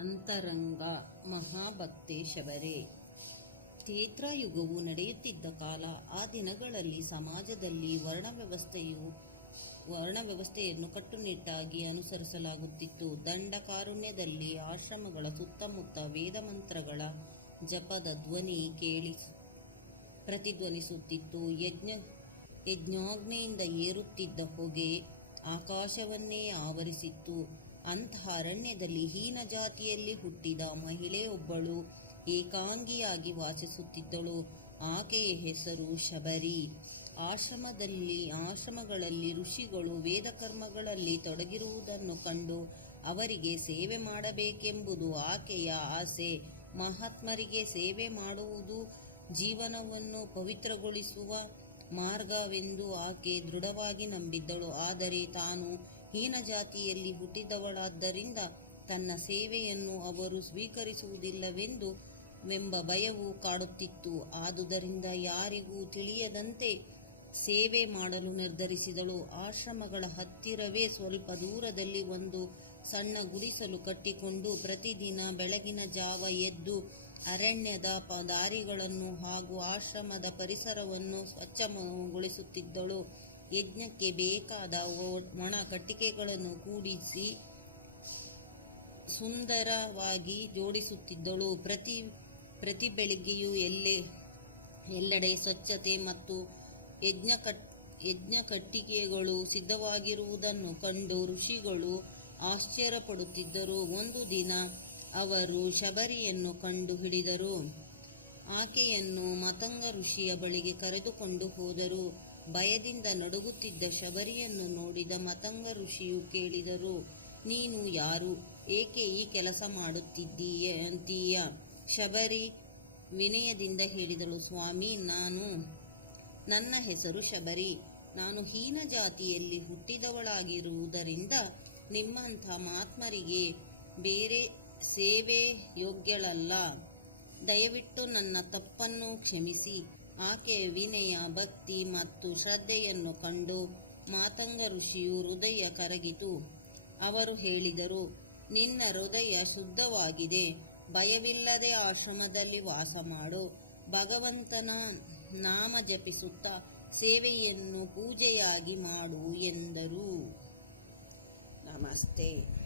ಅಂತರಂಗ ಮಹಾಭಕ್ತೆ ಶಬರಿ. ತ್ರೇತಾಯುಗವು ನಡೆಯುತ್ತಿದ್ದ ಕಾಲ. ಆ ದಿನಗಳಲ್ಲಿ ಸಮಾಜದಲ್ಲಿ ವರ್ಣವ್ಯವಸ್ಥೆಯನ್ನು ಕಟ್ಟುನಿಟ್ಟಾಗಿ ಅನುಸರಿಸಲಾಗುತ್ತಿತ್ತು. ದಂಡಕಾರಣ್ಯದಲ್ಲಿ ಆಶ್ರಮಗಳ ಸುತ್ತಮುತ್ತ ವೇದಮಂತ್ರಗಳ ಜಪದ ಧ್ವನಿ ಪ್ರತಿಧ್ವನಿಸುತ್ತಿತ್ತು. ಯಜ್ಞಾಗ್ನಿಯಿಂದ ಏರುತ್ತಿದ್ದ ಹೊಗೆ ಆಕಾಶವನ್ನೇ ಆವರಿಸಿತ್ತು. ಅಂತಹ ಅರಣ್ಯದಲ್ಲಿ ಹೀನ ಜಾತಿಯಲ್ಲಿ ಹುಟ್ಟಿದ ಮಹಿಳೆಯೊಬ್ಬಳು ಏಕಾಂಗಿಯಾಗಿ ವಾಸಿಸುತ್ತಿದ್ದಳು. ಆಕೆಯ ಹೆಸರು ಶಬರಿ. ಆಶ್ರಮಗಳಲ್ಲಿ ಋಷಿಗಳು ವೇದಕರ್ಮಗಳಲ್ಲಿ ತೊಡಗಿರುವುದನ್ನು ಕಂಡು ಅವರಿಗೆ ಸೇವೆ ಮಾಡಬೇಕೆಂಬುದು ಆಕೆಯ ಆಸೆ. ಮಹಾತ್ಮರಿಗೆ ಸೇವೆ ಮಾಡುವುದು ಜೀವನವನ್ನು ಪವಿತ್ರಗೊಳಿಸುವ ಮಾರ್ಗವೆಂದು ಆಕೆ ದೃಢವಾಗಿ ನಂಬಿದ್ದಳು. ಆದರೆ ತಾನು ಹೀನ ಜಾತಿಯಲ್ಲಿ ಹುಟ್ಟಿದವಳಾದ್ದರಿಂದ ತನ್ನ ಸೇವೆಯನ್ನು ಅವರು ಸ್ವೀಕರಿಸುವುದಿಲ್ಲವೆಂಬ ಭಯವು ಕಾಡುತ್ತಿತ್ತು. ಆದುದರಿಂದ ಯಾರಿಗೂ ತಿಳಿಯದಂತೆ ಸೇವೆ ಮಾಡಲು ನಿರ್ಧರಿಸಿದಳು. ಆಶ್ರಮಗಳ ಹತ್ತಿರವೇ ಸ್ವಲ್ಪ ದೂರದಲ್ಲಿ ಒಂದು ಸಣ್ಣ ಗುಡಿಸಲು ಕಟ್ಟಿಕೊಂಡು ಪ್ರತಿದಿನ ಬೆಳಗಿನ ಜಾವ ಎದ್ದು ಅರಣ್ಯದ ದಾರಿಗಳನ್ನು ಹಾಗೂ ಆಶ್ರಮದ ಪರಿಸರವನ್ನು ಸ್ವಚ್ಛಗೊಳಿಸುತ್ತಿದ್ದಳು. ಯಜ್ಞಕ್ಕೆ ಬೇಕಾದ ಒಣ ಕಟ್ಟಿಗೆಗಳನ್ನು ಕೂಡಿಸಿ ಸುಂದರವಾಗಿ ಜೋಡಿಸುತ್ತಿದ್ದಳು. ಪ್ರತಿ ಬೆಳಿಗ್ಗೆಯೂ ಎಲ್ಲೆಡೆ ಸ್ವಚ್ಛತೆ ಮತ್ತು ಯಜ್ಞ ಕಟ್ಟಿಗೆಗಳು ಸಿದ್ಧವಾಗಿರುವುದನ್ನು ಕಂಡು ಋಷಿಗಳು ಆಶ್ಚರ್ಯಪಡುತ್ತಿದ್ದರು. ಒಂದು ದಿನ ಅವರು ಶಬರಿಯನ್ನು ಕಂಡು ಹಿಡಿದರು. ಆಕೆಯನ್ನು ಮತಂಗ ಋಷಿಯ ಬಳಿಗೆ ಕರೆದುಕೊಂಡು ಹೋದರು. ಭಯದಿಂದ ನಡುಗುತ್ತಿದ್ದ ಶಬರಿಯನ್ನು ನೋಡಿದ ಮತಂಗ ಋಷಿಯು ಕೇಳಿದರು, ನೀನು ಯಾರು? ಏಕೆ ಈ ಕೆಲಸ ಮಾಡುತ್ತೀಯ? ಶಬರಿ ವಿನಯದಿಂದ ಹೇಳಿದಳು, ಸ್ವಾಮಿ, ನನ್ನ ಹೆಸರು ಶಬರಿ. ನಾನು ಹೀನ ಜಾತಿಯಲ್ಲಿ ಹುಟ್ಟಿದವಳಾಗಿರುವುದರಿಂದ ನಿಮ್ಮಂಥ ಮಹಾತ್ಮರಿಗೆ ಬೇರೆ ಸೇವೆ ಯೋಗ್ಯಳಲ್ಲ. ದಯವಿಟ್ಟು ನನ್ನ ತಪ್ಪನ್ನು ಕ್ಷಮಿಸಿ. ಆಕೆಯ ವಿನಯ, ಭಕ್ತಿ ಮತ್ತು ಶ್ರದ್ಧೆಯನ್ನು ಕಂಡು ಮಾತಂಗ ಋಷಿಯು ಹೃದಯ ಕರಗಿತು. ಅವರು ಹೇಳಿದರು, ನಿನ್ನ ಹೃದಯ ಶುದ್ಧವಾಗಿದೆ. ಭಯವಿಲ್ಲದೆ ಆಶ್ರಮದಲ್ಲಿ ವಾಸ ಮಾಡು. ಭಗವಂತನ ನಾಮ ಜಪಿಸುತ್ತಾ ಸೇವೆಯನ್ನು ಪೂಜೆಯಾಗಿ ಮಾಡು ಎಂದರು. ನಮಸ್ತೆ.